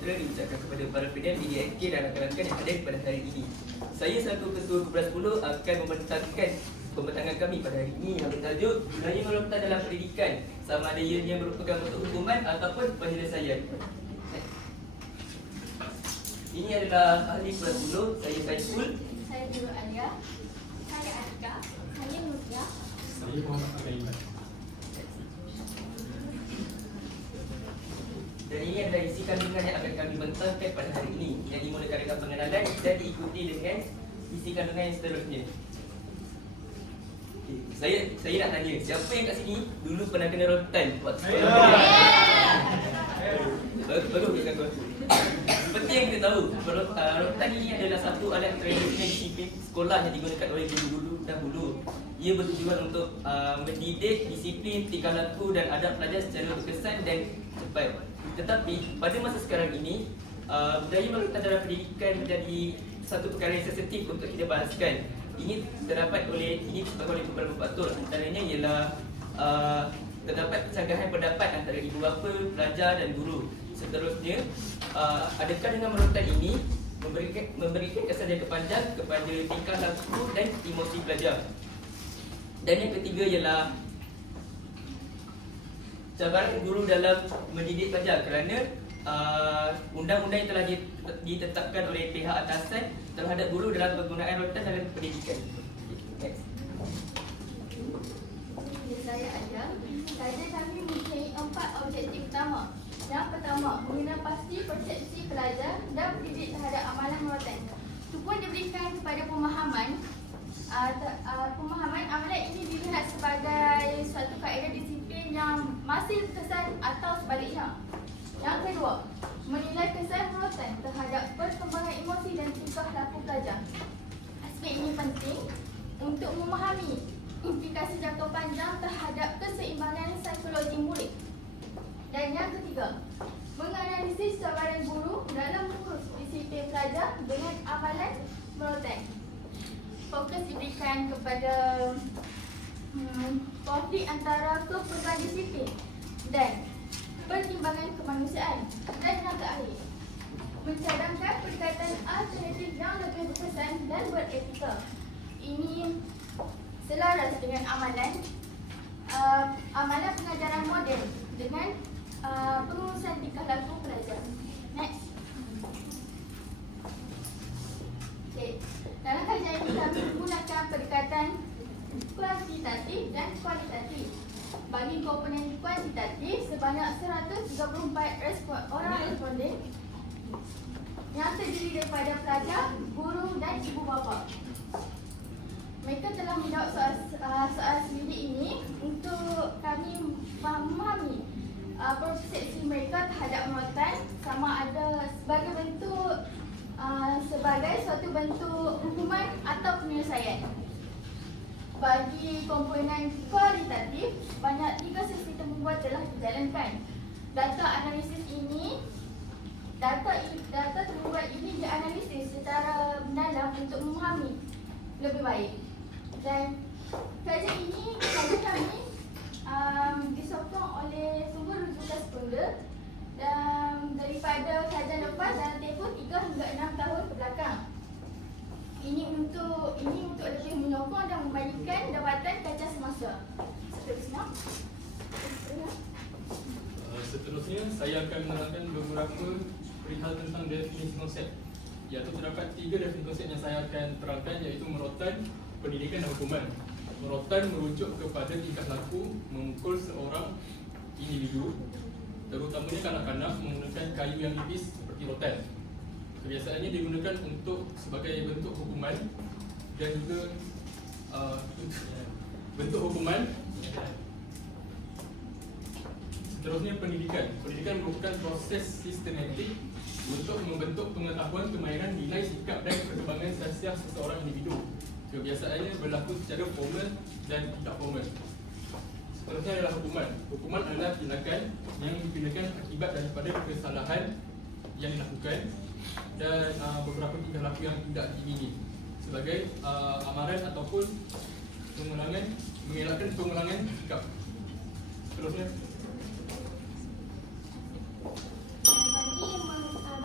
sejahtera diucapkan kepada para pendiam DDSK dan rakan-rakan yang hadir pada hari ini. Saya selaku Ketua Kumpulan 10 akan membentangkan pembentangan kami pada hari ini yang bertajuk Budaya Meronta dalam Pendidikan sama ada ianya merupakan bentuk hukuman ataupun penyelesaian. Ini adalah ahli kelas 10, saya Saiful. Saya Guru Alia. Saya Atika. Saya Mutia. Saya Muhammad Agaiman. Dan ini adalah isi kandungan yang akan kami bentangkan pada hari ini yang dimulakan dengan pengenalan dan diikuti dengan isi kandungan yang seterusnya. Okey, Saya saya nak tanya, siapa yang kat sini dulu pernah kena rotan waktu sekolah? Baru baru kita. Seperti yang kita tahu, uh, rotan ini adalah satu alat tradisional disiplin sekolah yang digunakan oleh guru-guru dahulu. Ia bertujuan untuk uh, mendidik disiplin, tingkah laku dan adab pelajar secara berkesan dan cepat. Tetapi pada masa sekarang ini, uh, budaya meronta dalam pendidikan menjadi satu perkara yang sensitif untuk kita bahaskan. Ini terdapat oleh ini disebabkan oleh beberapa faktor antaranya ialah uh, terdapat pencanggahan pendapat antara ibu bapa, pelajar dan guru. Seterusnya, uh, adakah dengan merontan ini memberikan memberikan kesan jangka panjang kepada tingkah laku dan emosi pelajar. Dan yang ketiga ialah cabaran guru dalam mendidik pelajar kerana uh, undang-undang yang telah ditetapkan oleh pihak atasan terhadap guru dalam penggunaan rotan dalam pendidikan. Saya Adam. Kajian kami mempunyai empat objektif utama. Yang pertama, mengenal pasti persepsi pelajar dan pendidik terhadap amalan merotan. Itu pun diberikan kepada pemahaman uh, uh, pemahaman amalan ini dilihat sebagai suatu kaedah disiplin yang masih kesan atau sebaliknya. Yang kedua, menilai kesan merotan terhadap perkembangan emosi dan tingkah laku pelajar. Aspek ini penting untuk memahami implikasi jangka panjang terhadap keseimbangan psikologi murid. Dan yang ketiga, menganalisis cabaran guru dalam mengurus disiplin pelajar dengan amalan merotan. Fokus diberikan kepada hmm, konflik antara keperluan disiplin dan pertimbangan kemanusiaan. Dan yang terakhir, mencadangkan pendekatan alternatif yang lebih berkesan dan beretika. Ini selaras dengan amalan uh, amalan pengajaran moden dengan uh, pengurusan tingkah laku pelajar. Next. Okay. Dalam kajian ini kami menggunakan pendekatan kuantitatif dan kualitatif. Bagi komponen kuantitatif sebanyak 134 respon, orang responden yang terdiri daripada pelajar, guru dan ibu bapa. Mereka telah menjawab soal, uh, soal sendiri ini untuk kami memahami uh, persepsi mereka terhadap merotan sama ada sebagai bentuk uh, sebagai suatu bentuk hukuman atau penyelesaian. Bagi komponen kualitatif, banyak tiga sesi pembuat telah dijalankan. Data analisis ini Data data terbuat ini dianalisis secara mendalam untuk memahami lebih baik. Dan kajian ini kajian kami um, disokong oleh sumber rujukan sekolah dan daripada kajian lepas dalam tempoh 3 hingga 6 tahun ke belakang. Ini untuk ini untuk menyokong dan membandingkan dapatan kajian semasa. Seterusnya. Seterusnya. Uh, Seterusnya, saya akan menerangkan beberapa perihal tentang definisi konsep. Iaitu terdapat tiga definisi konsep yang saya akan terangkan iaitu merotan, pendidikan dan hukuman. Merotan merujuk kepada tingkah laku memukul seorang individu terutamanya kanak-kanak menggunakan kayu yang nipis seperti rotan. Kebiasaannya digunakan untuk sebagai bentuk hukuman dan juga uh, bentuk hukuman Seterusnya pendidikan. Pendidikan merupakan proses sistematik untuk membentuk pengetahuan, kemahiran, nilai, sikap dan perkembangan sasiah seseorang individu. Kebiasaannya berlaku secara formal dan tidak formal. Seterusnya adalah hukuman. Hukuman adalah tindakan yang dipindahkan akibat daripada kesalahan yang dilakukan dan uh, beberapa tingkah laku yang tidak diingini sebagai uh, amaran ataupun pengulangan mengelakkan pengulangan sikap. Seterusnya Bagi mem- uh,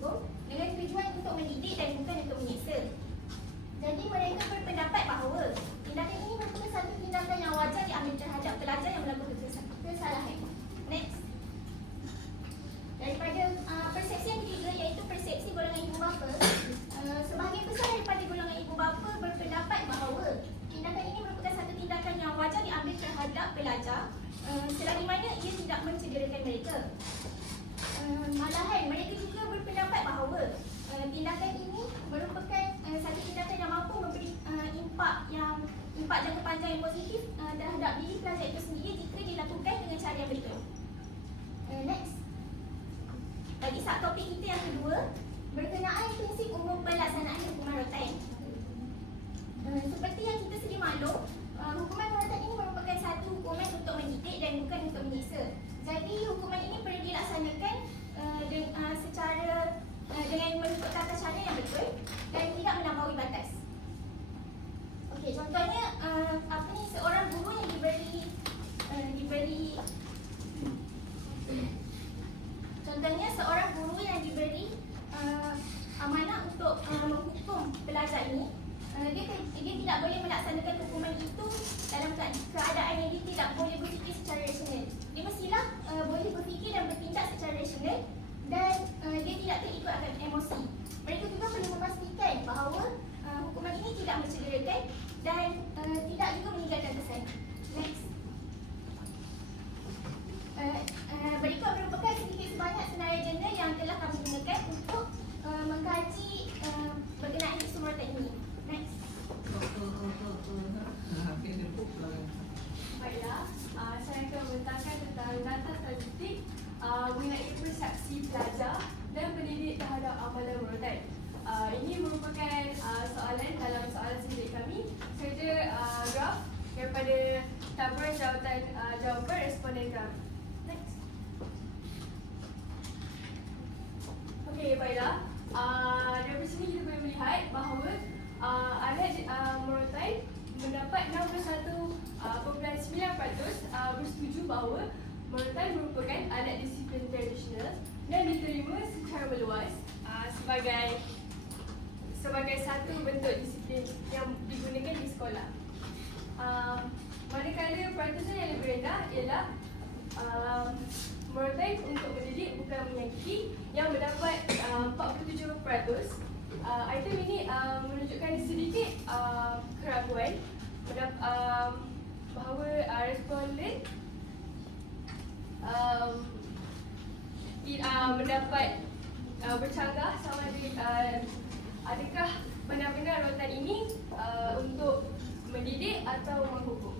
hukum dengan tujuan untuk mendidik dan bukan untuk menyiksa. Jadi mereka berpendapat bahawa tindakan ini merupakan satu tindakan yang wajar diambil terhadap pelajar yang melakukan kes- kesalahan. Next. Daripada uh, persepsi yang ketiga iaitu persepsi golongan ibu bapa, uh, sebahagian besar daripada golongan ibu bapa berpendapat bahawa tindakan ini merupakan satu tindakan yang wajar diambil terhadap pelajar uh, selagi mana ia tidak mencederakan mereka. Uh, malahan mereka juga berpendapat bahawa uh, tindakan ini merupakan uh, satu tindakan yang mampu memberi impak yang impak jangka panjang yang positif terhadap diri pelajar itu sendiri jika dilakukan dengan cara yang. Uh, next. Bagi subtopik kita yang kedua, berkenaan prinsip umum pelaksanaan hukuman rotan. Uh, seperti yang kita sedia maklum, uh, hukuman rotan ini merupakan satu hukuman untuk mendidik dan bukan untuk menyiksa. Jadi hukuman ini perlu dilaksanakan uh, de- uh, secara uh, dengan mengikut tata cara yang betul dan tidak melampaui batas. Okey, contohnya uh, apa ni seorang guru yang diberi uh, diberi Contohnya guru yang diberi uh, amanah untuk uh, menghukum pelajar ini uh, dia, dia tidak boleh melaksanakan hukuman itu dalam kead- keadaan yang dia tidak boleh berfikir secara rasional. Dia mestilah uh, boleh berfikir dan bertindak secara rasional dan uh, dia tidak terikut akan emosi. Mereka juga perlu memastikan bahawa uh, hukuman ini tidak mencederakan dan uh, tidak juga meninggalkan kesan. Next. Uh, uh, berikut merupakan sedikit sebanyak senarai jurnal yang telah kami gunakan untuk uh, mengkaji uh, berkenaan isu ini. Next. Baiklah, uh, saya akan membentangkan tentang data statistik uh, mengenai persepsi pelajar dan pendidik terhadap amalan merotan. Uh, ini merupakan uh, soalan dalam soalan sindik kami. Saya uh, graf daripada taburan jawatan uh, jawapan responden graf. Next. Baiklah. Uh, dari sini kita boleh melihat bahawa uh, anak uh, merotan mendapat 61.9% uh, bersetuju bahawa merotan merupakan alat disiplin tradisional dan diterima secara meluas uh, sebagai sebagai satu bentuk disiplin yang digunakan di sekolah. Uh, manakala peratusan yang lebih rendah ialah uh, merotan untuk mendidik bukan menyakiti yang mendapat uh, 47%. Uh, item ini uh, menunjukkan sedikit uh, keraguan mendap- um, bahawa uh, responden um, uh, mendapat uh, bercanggah sama ada uh, adakah benar-benar rotan ini uh, untuk mendidik atau menghukum.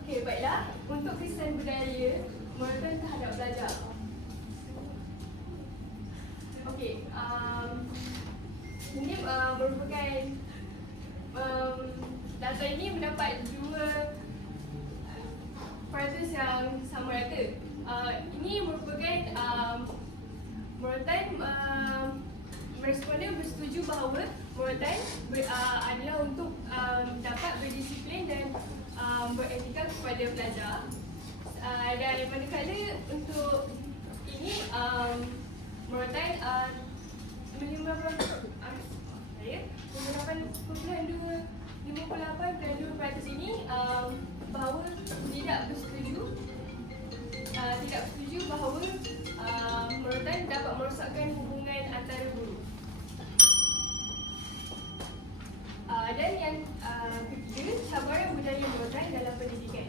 Okey, baiklah. Untuk kesan budaya merotan terhadap belajar. Okey, um, ini uh, merupakan um, data ini mendapat dua peratus yang sama rata. Uh, ini merupakan um, merotan um, responden bersetuju bahawa merotan ber, uh, adalah untuk um, dapat berdisiplin dan um, beretika kepada pelajar. Uh, dan manakala untuk ini um, merotan uh, menyumbang dua lima puluh lapan dan dua peratus ini um, bahawa tidak bersetuju uh, tidak bersetuju bahawa uh, merotan dapat merosakkan hubungan antara guru. Uh, dan yang uh, ketiga, cabaran budaya merotan dalam pendidikan.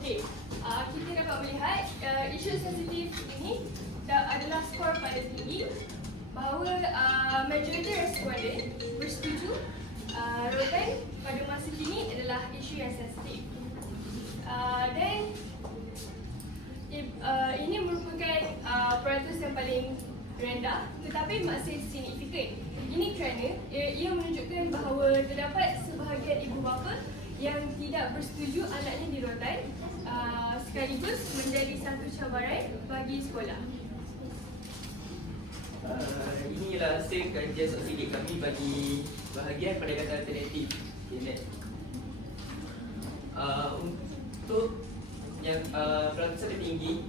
Okey, uh, kita dapat melihat uh, isu sensitif ini da- adalah skor pada tinggi bahawa uh, majoriti responden bersetuju uh, rotan pada masa kini adalah isu yang sensitif. Uh, dan i- uh, ini merupakan uh, peratus yang paling rendah tetapi masih signifikan. Ini kerana ia, ia menunjukkan bahawa terdapat sebahagian ibu bapa yang tidak bersetuju anaknya dirotan uh, sekaligus menjadi satu cabaran bagi sekolah. Uh, inilah hasil kajian sosial kami bagi bahagian pendekatan alternatif. Okay. Uh, untuk yang uh, peratusan tertinggi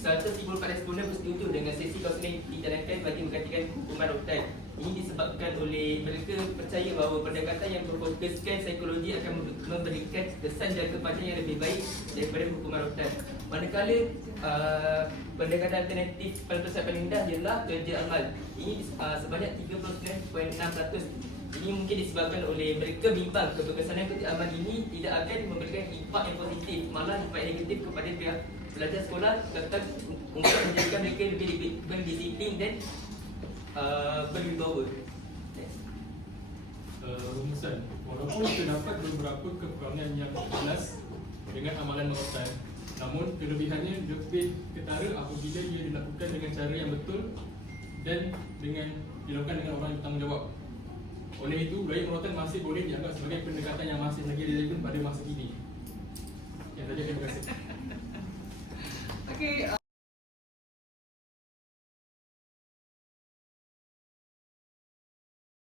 134 responden bersetuju dengan sesi kaunseling dijalankan bagi menggantikan hukuman rotan. Ini disebabkan oleh mereka percaya bahawa pendekatan yang berfokuskan psikologi akan memberikan kesan jangka panjang yang lebih baik daripada hukuman rotan. Manakala uh, pendekatan alternatif penentuan paling rendah ialah kerja amal. Ini uh, sebanyak 39.6% ini mungkin disebabkan oleh mereka bimbang keberkesanan kerja amal ini tidak akan memberikan impak yang positif malah impak negatif kepada pihak pelajar sekolah serta untuk menjadikan mereka lebih, lebih berdisiplin dan uh, berwibawa. Uh, rumusan Walaupun terdapat beberapa kekurangan yang jelas dengan amalan merotan Namun kelebihannya lebih ketara apabila ia dilakukan dengan cara yang betul dan dengan dilakukan dengan orang yang bertanggungjawab. Oleh itu, gaya merotan masih boleh dianggap sebagai pendekatan yang masih lagi relevan pada masa kini. Yang tadi terima kasih Okay,